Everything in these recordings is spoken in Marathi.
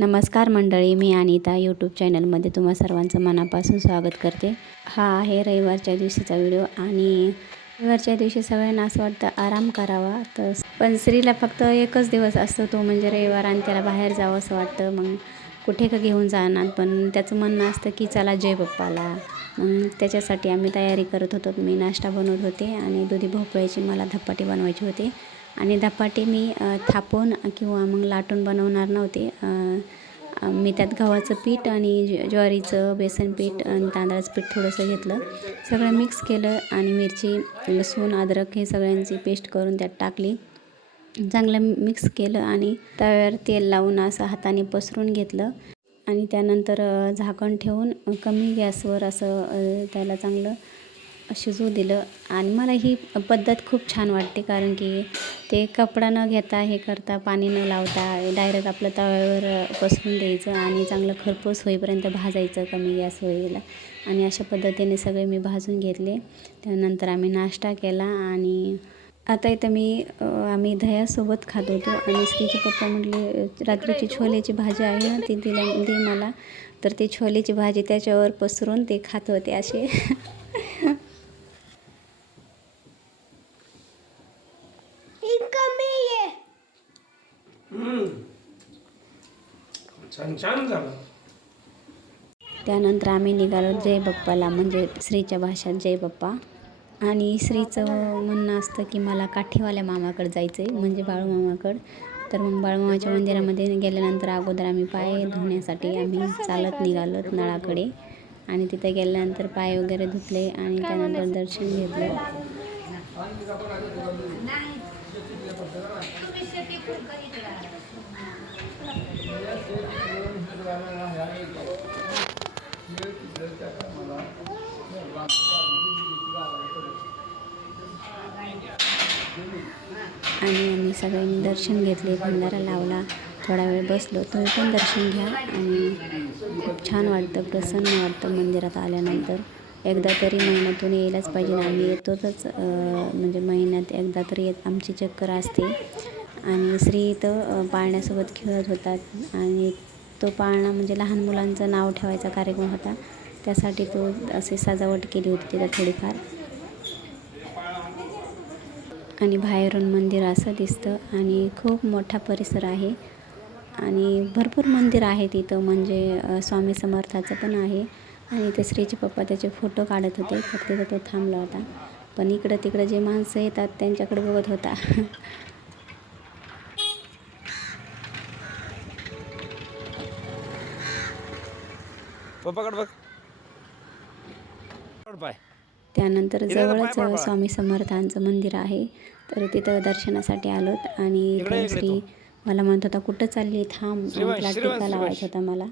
नमस्कार मंडळी मी अनिता यूट्यूब चॅनलमध्ये तुम्हा सर्वांचं मनापासून स्वागत करते. हा आहे रविवारच्या दिवशीचा व्हिडिओ आणि रविवारच्या दिवशी सगळ्यांना असं वाटतं आराम करावा. तर पण स्त्रीला फक्त एकच दिवस असतो तो म्हणजे रविवार आणि त्याला बाहेर जावं असं वाटतं. मग कुठे का घेऊन जाणार? पण त्याचं म्हणणं असतं की चला जय बाप्पाला. मग त्याच्यासाठी आम्ही तयारी करत होतो. मी नाश्ता बनवत होते आणि दुधी भोपळ्याची मला धपाटी बनवायची होती. आणि धपाटे मी थापून किंवा मग लाटून बनवणार नव्हते. मी त्यात गव्हाचं पीठ आणि ज्वारीचं बेसन पीठ आणि तांदळाचं पीठ थोडंसं घेतलं. सगळं मिक्स केलं आणि मिरची लसूण अद्रक हे सगळ्यांची पेस्ट करून त्यात टाकली. चांगलं मिक्स केलं आणि तव्यावर तेल लावून असं हाताने पसरून घेतलं. आणि त्यानंतर झाकण ठेवून कमी गॅसवर असं त्याला चांगलं शिजू दिलं. आणि मला ही पद्धत खूप छान वाटते कारण की ते कपडा न घेता हे करता पाणी न लावता डायरेक्ट आपलं तव्यावर पसरून द्यायचं आणि चांगलं खरपूस होईपर्यंत भाजायचं कमी गॅस होईल आणि अशा पद्धतीने सगळे मी भाजून घेतले. त्यानंतर आम्ही नाश्ता केला आणि आता इथं मी आम्ही दह्यासोबत खात होतो आणि श्रीचे पप्पा म्हटले रात्रीची छोलेची भाजी आहे ना ती दिला दे मला. तर ती छोलेची भाजी त्याच्यावर पसरून ते खात होते असे. छान छान झालं. त्यानंतर आम्ही निघालो जय बाप्पाला म्हणजे श्रीच्या भाषेत जय बाप्पा आणि श्रीचं म्हणणं असतं की मला काठीवाल्या मामाकडे जायचं आहे म्हणजे बाळूमामाकडं. तर मग बाळूमामाच्या मंदिरामध्ये गेल्यानंतर अगोदर आम्ही पाय धुण्यासाठी आम्ही चालत निघालो नळाकडे. आणि तिथे गेल्यानंतर पाय वगैरे धुतले आणि त्यानंतर दर्शन घेतलं. आणि आम्ही सगळ्यांनी दर्शन घेतले. भंडारा लावला. थोडा वेळ बसलो. तुम्ही पण दर्शन घ्या आणि खूप छान वाटतं. प्रसन्न वाटतं मंदिरात आल्यानंतर. एकदा तरी महिन्यातून यायलाच पाहिजे. आणि आम्ही येतोच म्हणजे महिन्यात एकदा तरी येत आमची चक्कर असते. आणि श्री इथं पाळण्यासोबत खेळत होतात. आणि तो पाळणा म्हणजे लहान मुलांचं नाव ठेवायचा कार्यक्रम होता. त्यासाठी तो असे सजावट केली होती तिथं थोडीफार. आणि बाहेरून मंदिर असं दिसतं आणि खूप मोठा परिसर आहे. आणि भरपूर मंदिर आहे तिथं म्हणजे स्वामी समर्थाचं पण आहे. आणि ते श्रीचे पप्पा त्याचे फोटो काढत होते तर तिथं तो थांबला होता. पण इकडं तिकडं जे माणसं येतात त्यांच्याकडे बघत होता. पप्पाकडे बघ. पाय. त्यानंतर जवळच. स्वामी समर्थांचं मंदिर आहे. तर तिथं दर्शनासाठी आलोत आणि श्री मला म्हणत होता कुठं चालली? थांब. टीका लावायचा. होता मला.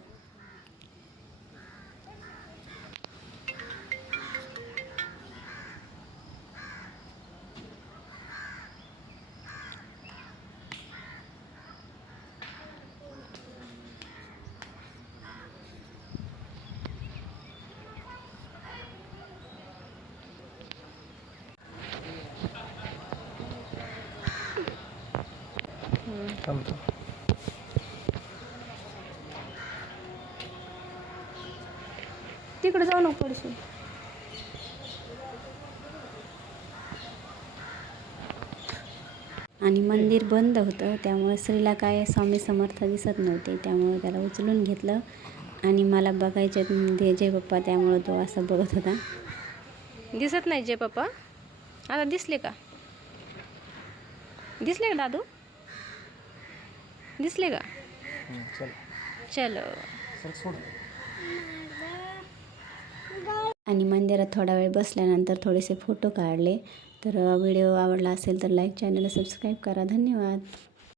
थांबतो. तिकडे जाऊ नको पडशील आणि मंदिर बंद होतं त्यामुळे स्त्रीला काय स्वामी समर्थ दिसत नव्हते त्यामुळे त्याला उचलून घेतलं. आणि मला बघायचे ते जय बाप्पा त्यामुळे तो असं बघत होता. दिसत नाही जे पप्पा. आता दिसले का? दिसले का दादू? दिसले का? चल. चलो. सर सोड. आणि मंदिरात थोडा वेळ बसल्यानंतर थोडेसे फोटो काढले. तर व्हिडिओ आवडला असेल तर लाईक चॅनलला सबस्क्राईब करा. धन्यवाद.